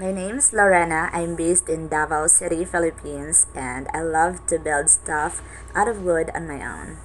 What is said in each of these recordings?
My name is Lorena. I'm based in Davao City, Philippines, and I love to build stuff out of wood on my own.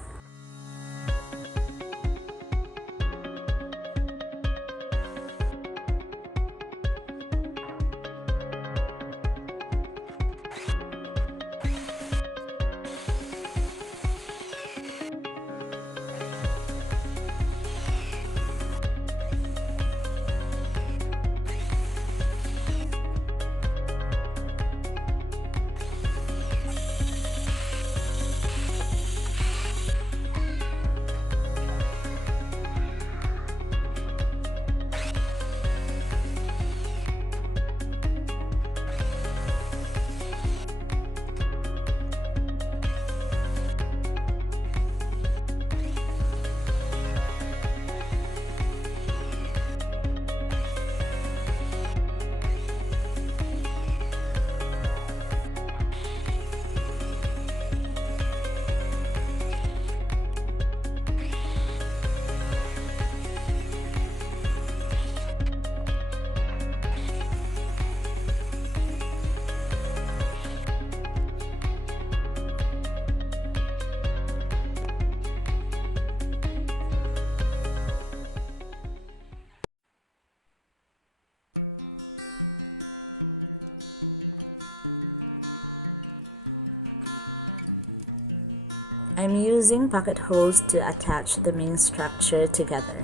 I'm using pocket holes to attach the main structure together.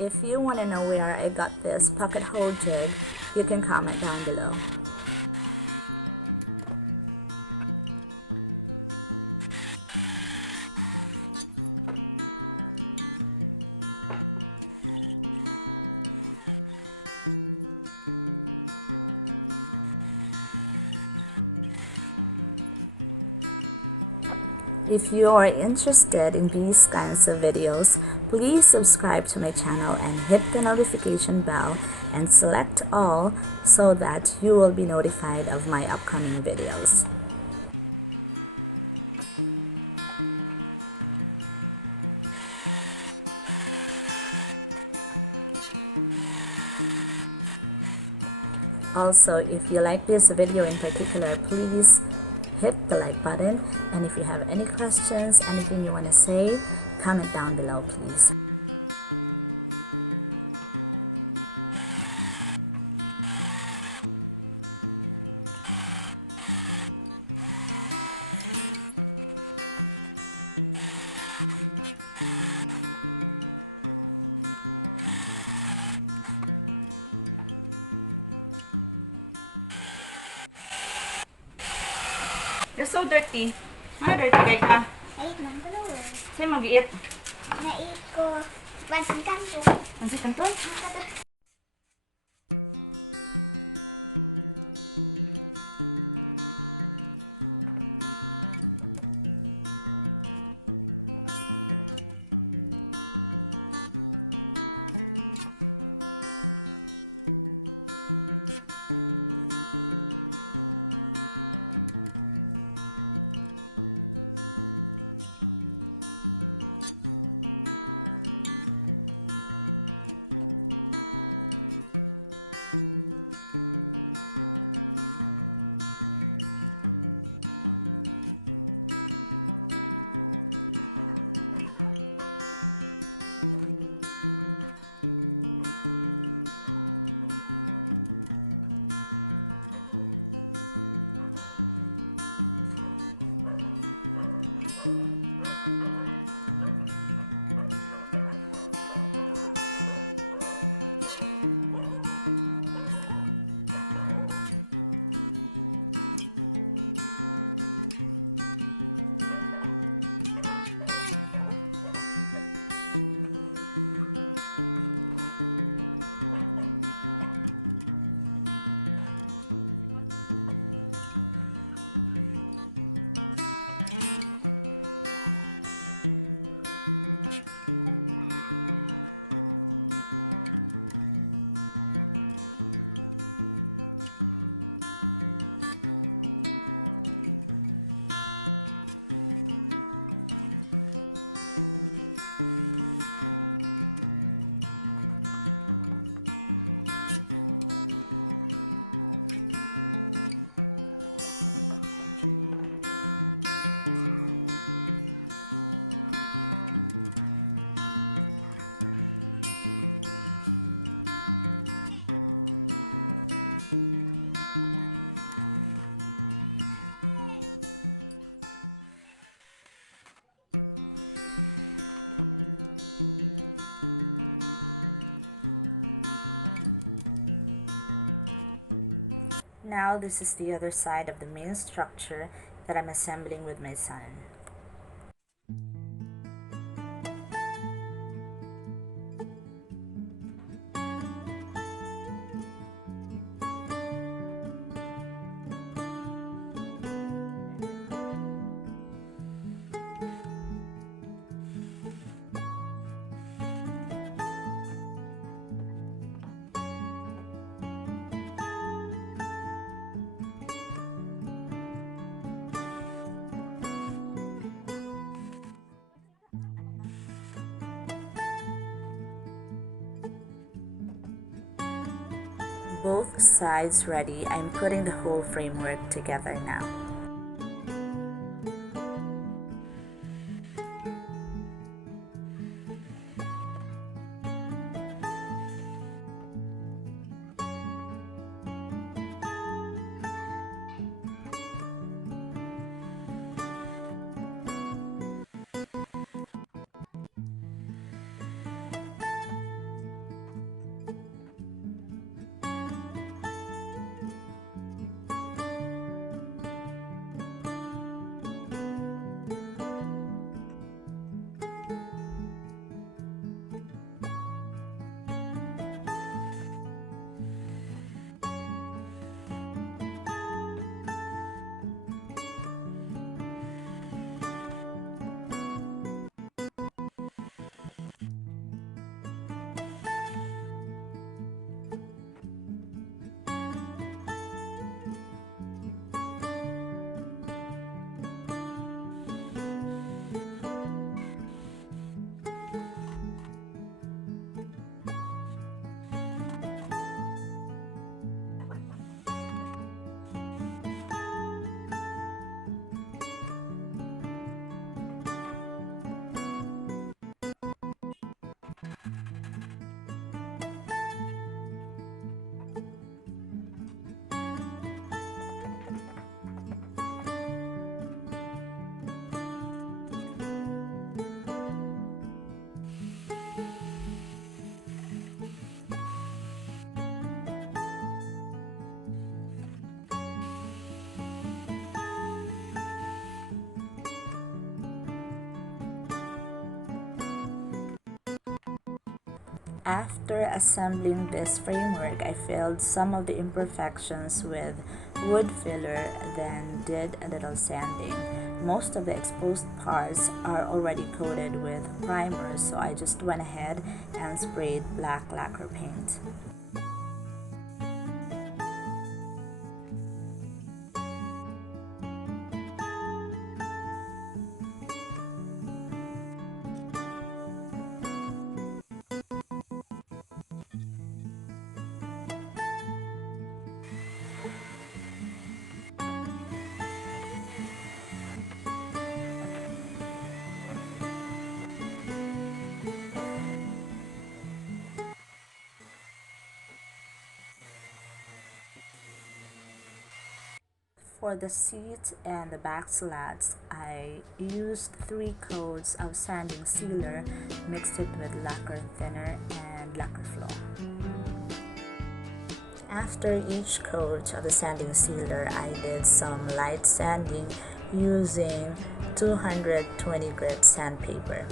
If you want to know where I got this pocket hole jig, you can comment down below. If you are interested in these kinds of videos, please subscribe to my channel and hit the notification bell and select all so that you will be notified of my upcoming videos. Also, if you like this video in particular, please hit the like button, and if you have any questions, anything you want to say, comment down below, please. You're so dirty. Ano dirty kay ka? Ait man ko daw. Sa'yo mag-iit? Nait ko. Pansin kanto. Pansit kanton? Now this is the other side of the main structure that I'm assembling with my son. Both sides ready, I'm putting the whole framework together now. After assembling this framework, I filled some of the imperfections with wood filler, then did a little sanding. Most of the exposed parts are already coated with primer, so I just went ahead and sprayed black lacquer paint. For the seat and the back slats, I used 3 coats of sanding sealer, mixed it with lacquer thinner and lacquer flow. After each coat of the sanding sealer, I did some light sanding using 220 grit sandpaper.